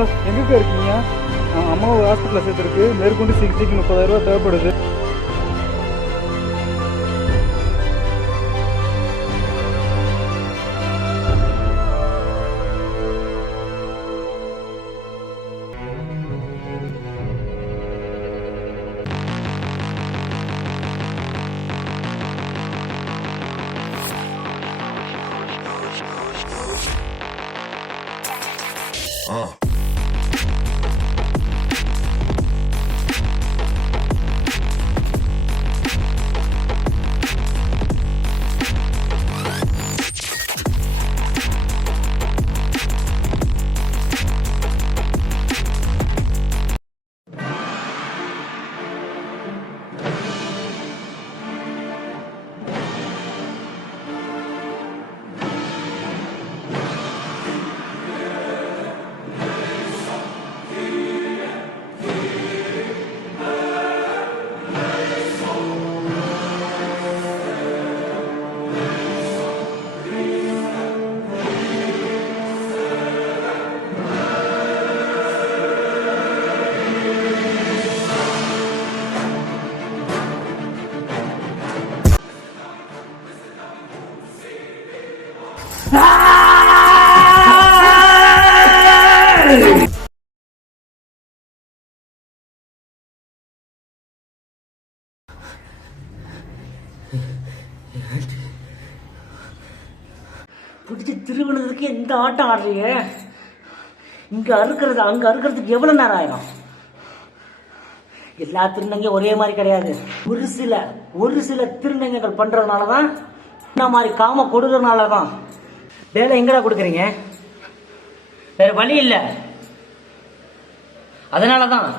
அக்கா எங்கக்கா இருக்கீங்க? அம்மாவை ஹாஸ்பிட்டலில் சேர்த்துருக்கு. மேற்கொண்டு சிகிச்சைக்கு 30,000 ரூபா தேவைப்படுது. பிடிச்சி திருவிழதுக்கு எந்த ஆட்டம் ஆடுறீங்க? இங்க அறுக்கிறது அங்க அறுக்கிறதுக்கு எவ்வளவு நேரம் ஆயிரும்? எல்லா திருநங்கையும் ஒரே மாதிரி கிடையாது. ஒரு சில திருநங்கைகள் பண்றதுனாலதான் இந்த மாதிரி காம கொடுக்கறதுனாலதான். வேலை எங்கடா கொடுக்குறீங்க? வேற வழி இல்ல. அதனாலதான்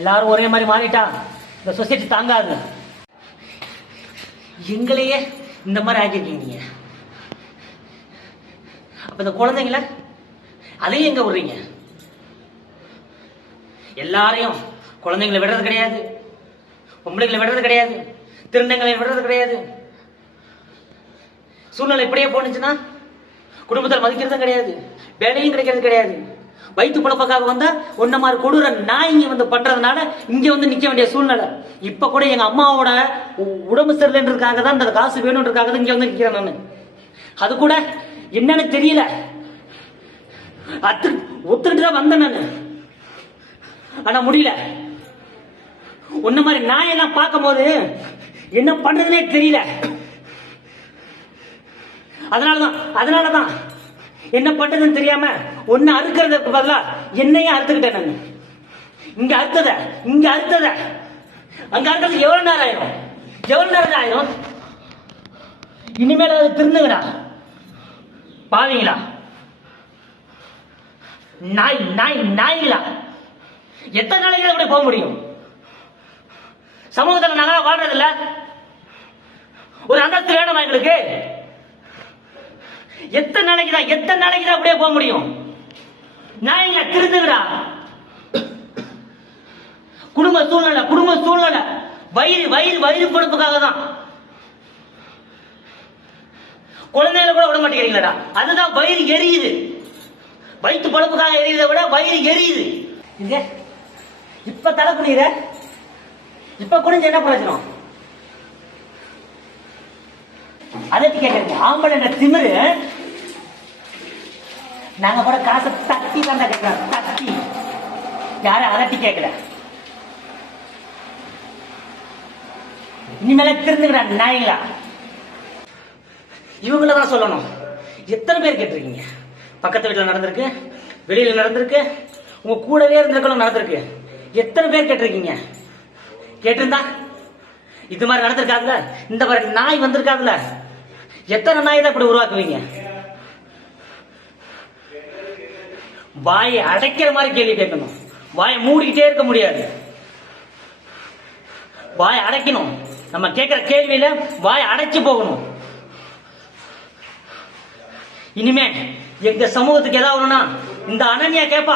எல்லாரும் ஒரே மாதிரி மாறிட்டா இந்த சொசைட்டி தாங்காது. எங்களையே இந்த மாதிரி ஆக்கிருக்கீங்க. அப்ப இந்த குழந்தைங்கள அதையும் எங்க விடுறீங்க? எல்லாரையும் குழந்தைங்களை விடுறது கிடையாது, பொம்பளைங்களை விடுறது கிடையாது, திருநங்களை விடுறது கிடையாது. சூழ்நிலை இப்படியே போனுச்சுன்னா குடும்பத்தில் மதிக்கிறதும் கிடையாது, வேலையும் கிடைக்கிறது கிடையாது. வயிற்று பழப்பக்காக வந்தா ஒன்ன மாதிரி கொடூர நாய்ங்க வந்து பண்றதுனால இங்க வந்து நிக்க வேண்டிய சூழ்நிலை. இப்ப கூட எங்க அம்மாவோட உடம்பு சரியில்லைன்றதுக்காக தான் இந்த காசு வேணும்ன்றதுக்காக தான் இங்க வந்து நிக்கிறேன் நானு. அது கூட என்னன்னு தெரியல, ஒத்துட்டு தான் வந்தேன் நானு. ஆனா முடியல. ஒன்ன மாதிரி நாயெல்லாம் பார்க்கும் போது என்ன பண்றதுனே தெரியல. அதனாலதான் என்ன பண்றதுன்னு தெரியாம ஒன்னு அறுக்கிறதுக்கு பதிலா என்னையும் அறுத்துக்கிட்டேன் நான். இங்க அறுத்தத அங்க அறுக்கிறது எவ்வளவு நேரம் ஆயிரும்? இனிமேல் அது திருந்துங்கடா பாவீங்களா, நாய்களா. எத்தனை நாளைக்கு அப்படி போக முடியும்? சமூகத்தில் நாங்க வாழ்றது இல்ல, ஒரு அந்தஸ்து வேணுமா எங்களுக்கு? எத்தனை நாளைக்கு தான் அப்படியே போக முடியும்? நாய்களா திருந்துங்கடா. குடும்ப சூழ்நிலை வயிறு பொறுப்புக்காக தான் குழந்தைகளை கூட விட மாட்டேங்கிறீங்களா? அதுதான் வயிறு எரியுது. வயிற்று பொழப்புக்காக எரியுதை விட வயிறு எரியுது. இப்ப தலை குனிற, இப்ப குனிஞ்சு என்ன பிரயோஜனம்? அதட்டி கேட்கறீங்க. ஆம்பளை என்ன திமிரு? நாங்க கூட காசை தட்டி தான் கேட்கிறோம். தட்டி யாரும் அதட்டி கேட்கல. இனிமேல திருந்துக்கிறா நாய்களா. இவங்களதான் சொல்லணும். எத்தனை பேர் கேட்டிருக்கீங்க? பக்கத்து வீட்டில் நடந்திருக்கு, வெளியில நடந்திருக்கு, உங்க கூடவே இருந்திருக்கணும் நடந்திருக்கு. எத்தனை பேர் கேட்டிருக்கீங்க? கேட்டிருந்தா இது மாதிரி நடந்திருக்காதுல, இந்த மாதிரி நாய் வந்திருக்காதுல. எத்தனை நாய் தான் இப்படி உருவாக்குவீங்க? வாயை அடைக்கிற மாதிரி கேள்வி கேட்கணும். வாயை மூடிக்கிட்டே இருக்க முடியாது. வாயை அடைக்கணும். நம்ம கேட்கிற கேள்வியில வாயை அடைச்சு போகணும். இனிமே எங்க சமூகத்துக்கு ஏதாவது ஒண்ணுனா இந்த அனன்யா கேப்பா.